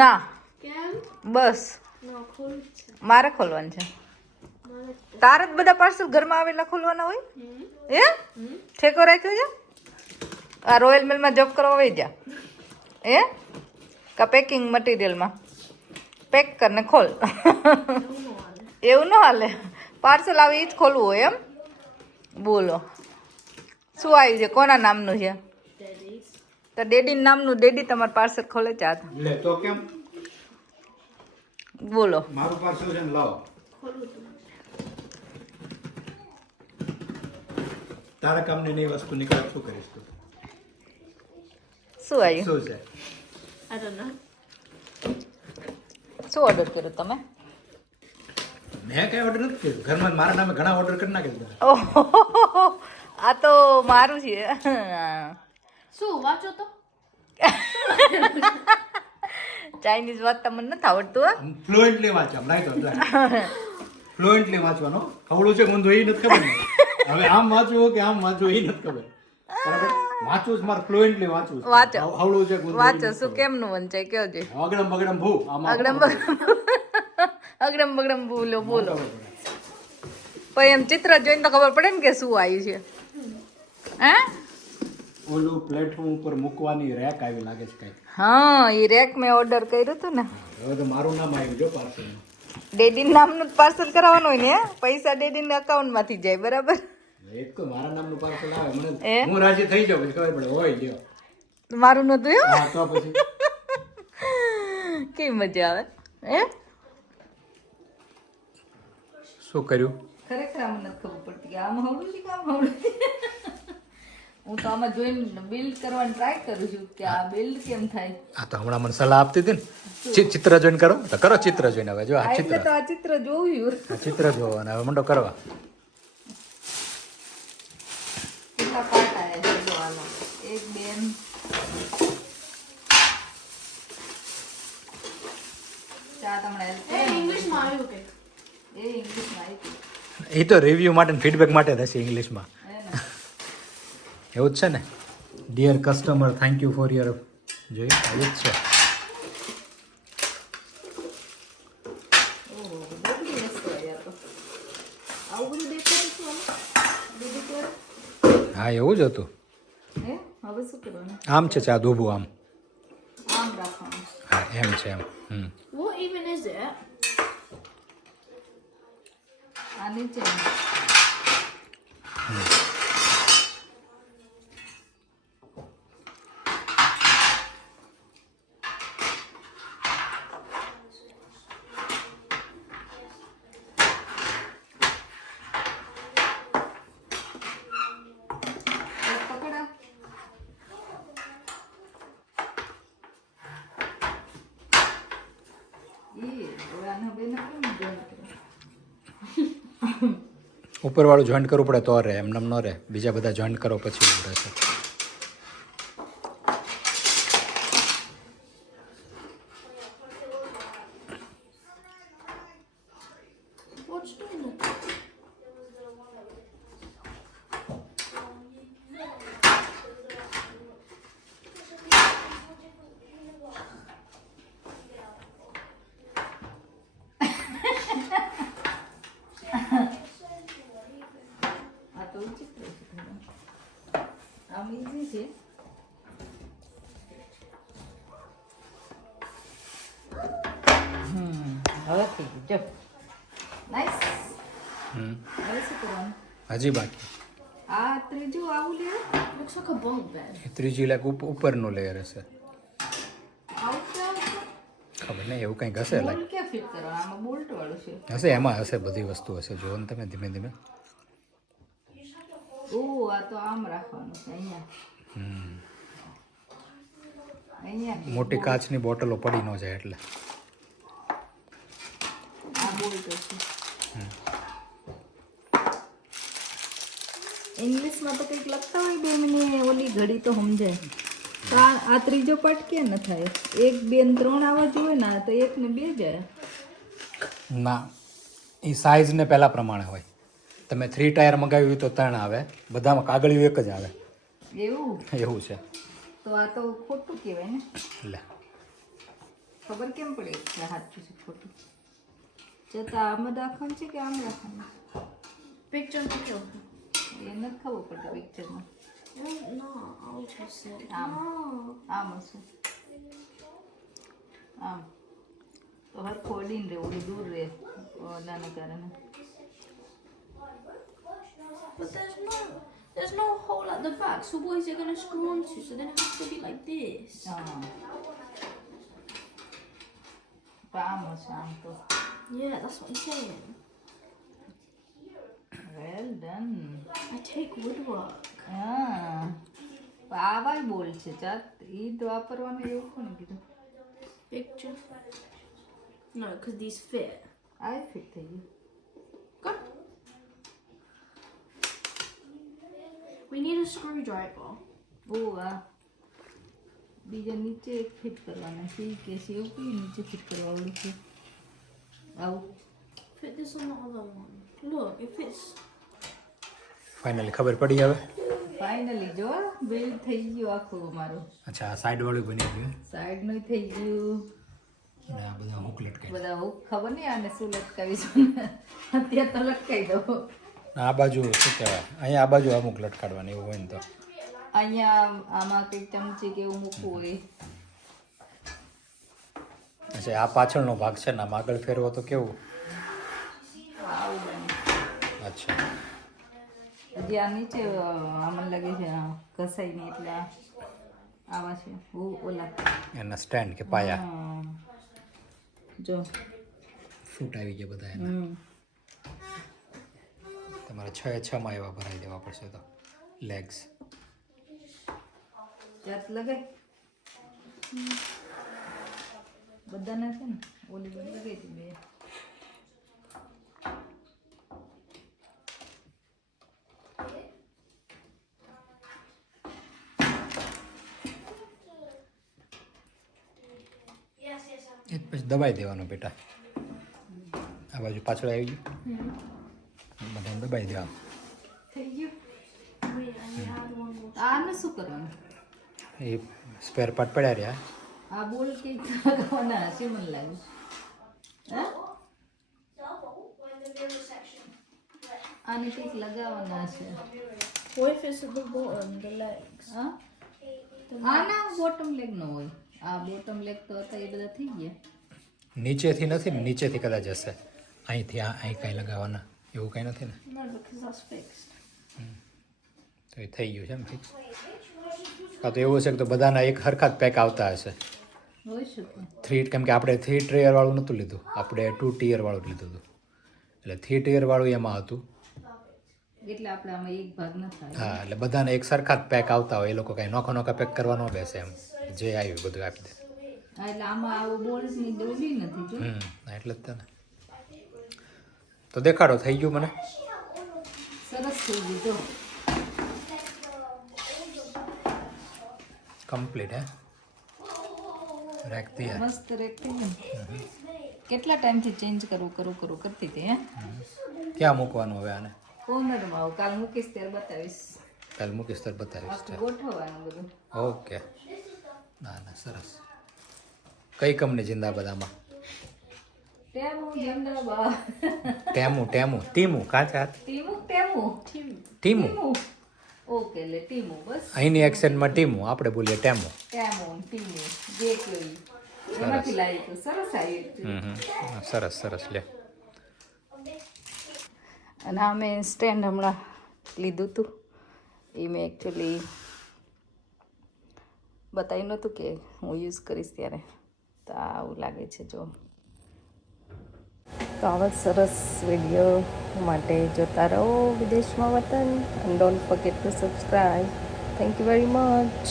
ના બસ મારે ખોલવાનું છે. તારે જ બધા પાર્સલ ઘરમાં આવેલા ખોલવાના હોય હે? ઠેકો રાખ્યો છે આ રોયલ મિલમાં જોબ કરવા વહી જા હે કા પેકિંગ મટીરિયલમાં પેક કરીને ખોલ. એવું ન હાલે. પાર્સલ આવે એ જ ખોલવું હોય એમ. બોલો શું આવ્યું છે? કોના નામનું છે? તો ડેડી નામનું. ડેડી તમારું પાર્સલ ખોલે છે લે તો કેમ? બોલો મારું પાર્સલ છે ને લાવો. તારા કામની નહીં વસ્તુ નીકળે શું કરીશ તું? શું આવ્યું? શું છે? શું ઓર્ડર કર્યો તમે? મેં કઈ ઓર્ડર નથી કર્યું. ઘરમાં મારા નામે ઘણા ઓર્ડર કરી નાખેલા. ઓહો આ તો મારું છે. શું વાંચો તો? ચાઇનીઝ વાંચતા મને નથી આવડતું. ફ્લુએન્ટલી વાંચવા લાઈતો ફ્લુએન્ટલી વાંચવાનો. ખવડું છે ઊંધું એ નથી ખબર. હવે આમ વાંચવું કે આમ વાંચવું એ નથી ખબર. બરાબર વાંચવું જ મારે ફ્લુએન્ટલી વાંચવું. વાંચો આવડું છે વાંચો શું કેમનું વંચાય કયો છે? અગડમ બગડમ ભૂ અગડમ બગડમ બોલો બોલો. પછી એમ ચિત્ર જોઈને તો ખબર પડે ને કે શું આવ્યું છે. હે ઓલું પ્લેટફોર્મ ઉપર મૂકવાની રેક આવી લાગે છે કઈ. હા એ રેક મેં ઓર્ડર કર્યું હતું ને. હવે તો મારું નામ આવ્યું જો પાર્સલ. ડેડી નામનું પાર્સલ કરાવવાનું હોય ને પૈસા ડેડી અકાઉન્ટ માંથી જાય બરાબર. એક તો મારા નામનું પાર્સલ આવે મને હું રાજી થઈ જાઉં પછી ખબર પડે હોય લ્યો મારું નતું એમ. હા તો પછી કેવી મજા આવે હે. શું કર્યું? ખરેખર આમ નથી ખબર પડતી કે આમ હવડું છે કે આમ હવડું છે. હું તો આમાં જોઈને બિલ્ડ કરવાની ટ્રાય કરું છું કે આ બિલ્ડ કેમ થાય. આ તો હમણાં મને સલાહ આપતી હતી ને ચિત્ર જોઈને કરો તો કરો ચિત્ર જોઈને. હવે જો આ ચિત્ર એટલે તો આ ચિત્ર જોયું. આ ચિત્ર જોવો અને હવે મંડો કરવા. કેટલા પાર્ટ આવ્યા છે જો આનો. એક બેન ચા તમને ઇંગ્લિશમાં આવ્યું કે એ ઇંગ્લિશમાં આવી એ તો રિવ્યુ માટે ફીડબેક માટે થશે ઇંગ્લિશમાં. હે ને. એવું જ છે ને. Dear customer thank you for your જોઈ એવું જ છે. ઓહો બધી વસ્તુ યાર તો આવું બધું દેખાતું હતું આમાં બીજું કોઈ. હા એવું જ હતું. હે હવે શું કરવાનું? આમ છે ચા ધોબું આમ. આમ રાખવાનું. હા એમ છે એમ. What even is it? આ નીચે પકડા. ઉપરવાળું જોઈન્ટ કરવું પડે તો રહે એમને ન રહે. બીજા બધા જોઈન્ટ કરો પછી રહેશે. What's doing it? આ તો વિચિત્ર છે થોડું. આમ ઈઝી છે. હવે થઈ ગયું જો નાઈસ. હવે શું કરવાનું? હજી બાકી આ ત્રીજું આવું લે. Looks like a bunk bed. એ ત્રીજી લાખ ઉપરનું લેયર હશે. આવું ક્યાં ખબર નહીં એવું કંઈક હશે લાઈક બોલ્ટ ક્યાં ફિટ કરવાનું? આમાં બોલ્ટ વાળું છે. હશે એમાં હશે બધી વસ્તુ હશે. જુઓ ને તમે ધીમે ધીમે. ઓહ આ તો આમ રાખવાનું છે અહીંયા. અહીંયા મોટી કાચની બોટલો પડી ન જાય એટલે. આ બોલ્ટ છે. ઇંગ્લિશમાં તો કંઈક લખતા હોય બે મિનિટ ઓલી ઘડી તો સમજાય. આ ત્રીજો પાર્ટ ક્યાં ન થાય? 1 2 ને 3 આવવા જોઈએ ને તો 1 ને 2 જાય. ના એ સાઇઝને પહેલાં પ્રમાણે હોય. તમે 3 ટાયર મગાવ્યું હોય તો 3 આવે. બધામાં કાગળિયું એક જ આવે એવું એવું છે. તો આ તો ખોટું કહેવાય ને. લે ખબર કેમ પડે કે સાચું છે ખોટું? જતા આમ રાખવાનું છે કે આમ રાખવાનું? Picture of the એ નથી ખબર પડતી પિક્ચરમાં. No, I'll just say. આમ No. આમ હશે આમ તો હરખું અડીને રહે, ઓલું દૂર રહે ઓલાના કારણે. But there's no hole at the back, so what is it going to screw onto? So then it has to be like this. હા તો આમ હશે આમ તો. Yeah, that's what I'm saying. Well done. I take woodwork. હા આવા બોલ છે ચાલ એ તો વાપરવાનું એવું કોને કીધું? Picture. No, because these fit. આ ફિટ થઈ ગયું. Go. We need a screwdriver. ઓ આ બીજા નીચે ફિટ કરવાના છે ઈ કે છે એવું કઈ નીચે ફિટ કરવા આવડું છે આવું. Fit this on the other one. Look, it fits. Finally ખબર પડી હવે. ફાઇનલી જો બિલ્ડ થઈ ગયું આખું અમારું. અચ્છા આ સાઈડ વાળું બની ગયું સાઈડનું થઈ ગયું. અને આ બધા હુક લટકાય. બધા હું ખબર નહીં આને શું લટકાવીશું અત્યારે તો લટકાવી દો. આ બાજુ શું કહેવાય અહીંયા આ બાજુ અમુક લટકાડવાની એવું હોય ને તો. અહીંયા આમાં કંઈક ચમચી કે એવું મૂકવું હોય. અચ્છા આ પાછળનો ભાગ છે ને આમ આગળ ફેરવો તો કેવું? આવું બને. અચ્છા હજી આ નીચે આમાં લાગે છે ઘસાઈ નહીં એટલે આવા છે ઓલા એના સ્ટેન્ડ કે પાયા. હા. જો ફૂટ આવી ગયા બધા એના. તમારે 6 માં એવા ભરાઈ દેવા પડશે તો લેગ્સ. જાત લગાય બધાના છે ને ઓલી બધી લગાવી હતી બે. એ જ પછી દબાઈ દેવાનું બેટા. આ બાજુ પાછળ આવી ગયું બધાને દબાઈ દેવાનું. થઈ ગયું. Wait, I had one more. આને શું કરવાનું? એ સ્પેર પાર્ટ પડ્યા રહ્યા. આ બોલ કે લગાવવાના હશે મને લાગે. હા આને કંઈક લગાવવાના હશે. What if it's at the bottom, the legs? હા આના બોટમ લેગ નો હોય. આ બોટમ લેગ તો હતા એ બધા થઈ ગયા. નીચેથી નથી ને નીચેથી કદાચ હશે. અહીંથી અહીં કાંઈ લગાવવાના એવું કાંઈ નથી ને. No, because that's fixed. તો એ થઈ ગયું છે ને ફિક્સ. કાં તો એવું હશે કે તો બધાના એક હરખા જ પેક આવતા હશે. હોય શકે. 3 કેમ કે આપણે 3 ટાયર વાળું નહોતું લીધું, આપણે 2 ટાયર વાળું લીધું હતું. એટલે 3 ટાયર વાળું એમાં હતું. એટલે આપણે આમાં એક ભાગ ન થાય. હા એટલે બધાને એક સરખા જ પેક આવતા હોય. એ લોકો કાંઈ નોખા નોખા પેક કરવા ન બેસે એમ. જે આવ્યું બધું આપી દે. હા, એટલે આમાં આવો બોલ્સની ડોલી નથી જો. એટલે જ તને તો દેખાડો થઈ ગયું મને. સરસ થઈ ગયું જો. કમ્પ્લીટ હે રેક તૈયાર. મસ્ત રેક થઈ ગયું. કેટલા ટાઈમથી ચેન્જ કરું કરતી હતી હે. ક્યાં મૂકવાનું હવે આને? કોર્નરમાં આવું કાલ મૂકીશ ત્યારે બતાવીશ. કાલ મૂકીશ તો બતાવીશ. આખું ગોઠવવાનું બધું. ઓકે ના ના સરસ. કઈ કંપની જિંદાબાદ આમાં? ટેમુ જિંદાબાદ. ટેમુ ટીમુ કાચા ટીમુ ટીમુ. ઓકે એટલે ટીમુ બસ. અહીંની એક્સેન્ટમાં ટીમુ, આપણે બોલીએ ટેમુ. ટેમુ ટીમુ જે કોઈ એમાંથી લાવી તો સરસ આવ્યું. સરસ સરસ લે. અને આ મેં સ્ટેન્ડ હમણાં લીધું હતું એ મેં એકચ્યુઅલી બતાવ્યું નહોતું કે હું યુઝ કરીશ ત્યારે. તો આવું લાગે છે જો. તો આવા સરસ વિડીયો માટે જોતા રહો વિદેશમાં વતન. And don't forget two subscribe. Thank you very much.